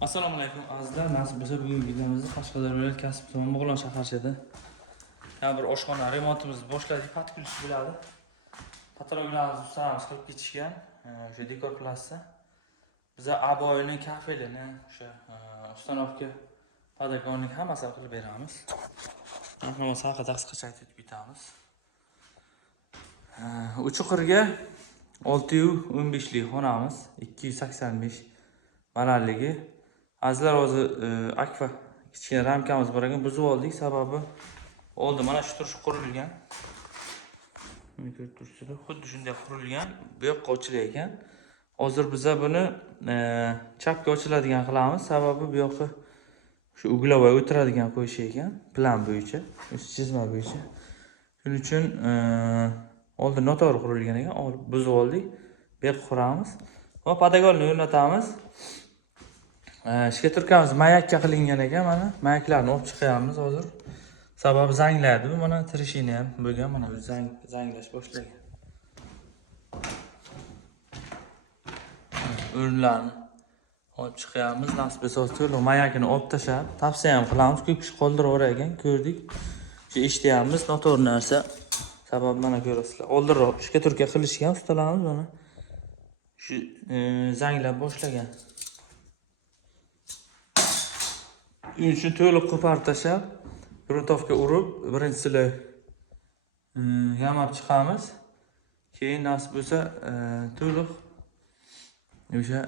Assalomu alaykum azizlar. Nasib bo'lsa bugungi videomizda Qashqadaryo viloyat Kasb tumani Mo'g'ulon shaharchasida bir oshxona remontimizni boshladik. Pat kulish bo'ladi. Patologlarimizni ustaramiz qilib ketishgan. O'sha dekor plasda. Biza aboyini, kafelini, o'sha ustanovka, podagonning hammasini qilib beramiz. Narximiz haqida qisqacha aytib ketamiz. Uchuqirga 615 lik xonamiz, 285 balandligi. Azizlar hozir akfa kichkina ramkamiz bor ekan, buzib oldik. Sababi oldi mana shu turish qurilgan. Mana ko'rib turibsizlar, xuddi shunday qurilgan. Bu yoqqa ochilar ekan. Hozir biza buni chapga ochiladigan qilamiz. Sababi bu yoqqa shu uglovoy o'tiradigan qo'yish ekan, plan bo'yicha, o'sha chizma bo'yicha. Shuning uchun oldin noto'g'ri qurilgan ekan, olib buzib oldik. Bu yoqqa quramiz va podagonni o'rnatamiz. Shkaturkamiz mayakka qilingan ekan, mana mayaklarni olib chiqyapmiz hozir. Sababi zanglaydi, bu mana trishina ham bo'lgan, mana bu zanglash boshlagan. O'rinlarni olib chiqyapmiz. Nasib bo'lsa to'liq mayakini olib tashlab, tavsiya ham qilamiz. Ko'p kishi qoldirib ekan, ko'rdik. Shu eshityapmiz, noto'g'ri narsa. Sababi mana ko'rasizlar. Oldinroq shkaturka qilishgan ustalarimiz mana shu zanglab boshlagan. Shuning uchun to'liq qo'parib tashlab, gruntovka urib, birinchisilar yamab chiqamiz. Keyin nasib bo'lsa to'liq o'sha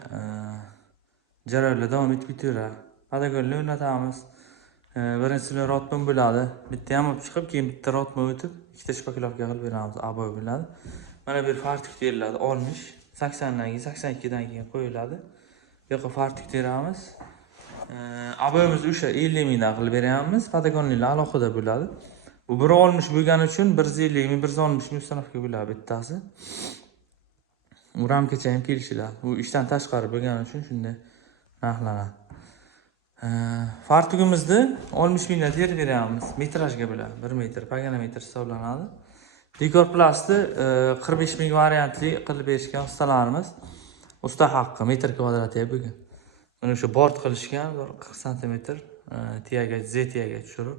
jarayonlar davom etib ketaveradi. Podagonni o'rnatamiz. Birinchisilar rotman bo'ladi. Bitta yamab chiqib, keyin bitta rotman o'tib, ikkita shpakilovka qilib beramiz, aboy bo'ladi. Mana bu fartik teriladi, 60, 80 dan keyin, 82 dan keyin qo'yiladi. Bu yoqqa fartik teramiz. Aboyimizni o'sha 50 mingdan qilib beryapmiz. Podagonlar alohida bo'ladi. Bu 160 bo'lgani uchun 150 ming, 160 ming ustanovka bo'ladi bittasi. U ramkacha ham kelishiladi. Bu ishdan tashqari bo'lgani uchun shunday narxlanadi. Fartigimizni 60 mingdan terib beryapmiz. Metrajga bo'ladi. 1 metr, paganometr hisoblanadi. Dekor plasni 45 ming variantli qilib berishgan ustalarimiz. Usta haqqi metr kvadratga bo'lgan. Mana shu bort qilishgan 40 sm tiyaga, Z tiyaga tushirib.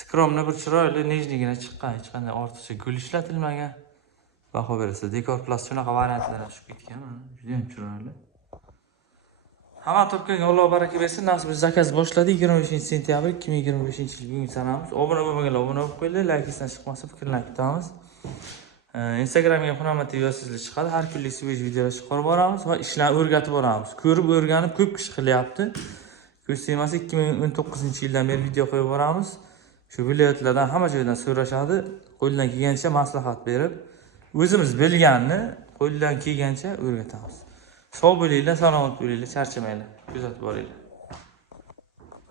Skromni bir chiroyli nejnigina chiqqan, hech qanday ortiqcha gul ishlatilmagan. Baho berasiz. Dekor plas shunaqa variantlar tushib ketgan, mana juda ham chiroyli. Hamma topgan Alloh baraka bersin. Nasib bo'lsa zakaz boshladik 25-sentyabr 2025-yil bugungi sanamiz. Obuna bo'lmaganlar obuna bo'lib qo'yinglar, like esdan chiqmasa fikrlarni kutamiz. Instagramga Xunomat TV yozsangizlar chiqadi. Har kunlik svej videolar chiqarib boramiz va ishlarni o'rgatib boramiz. Ko'rib o'rganib ko'p kishi qilyapti. Ko'rsangiz 2019-yildan beri video qo'yib boramiz. Shu viloyatlardan hamma joydan so'rashadi. Qo'ldan kelgancha maslahat berib, o'zimiz bilganni qo'ldan kelgancha o'rgatamiz. Sog' bo'linglar, salomat bo'linglar, charchamanglar. Kuzatib boringlar.